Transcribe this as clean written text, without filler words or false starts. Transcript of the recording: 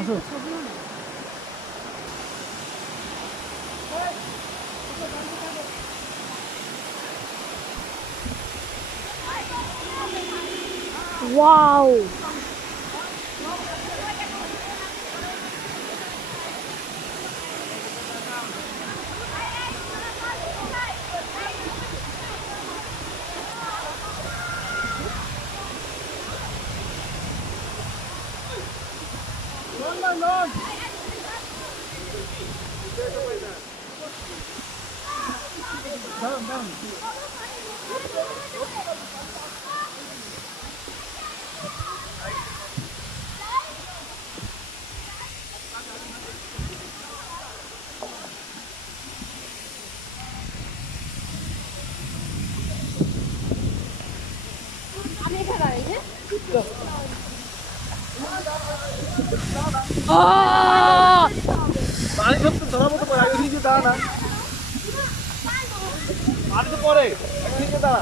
আসো। ওয়াও, পানি সব তো ধরার মতো আগে থেকে দাঁড়া না। পানি তো পরে, ঠিক আছে দাঁড়া।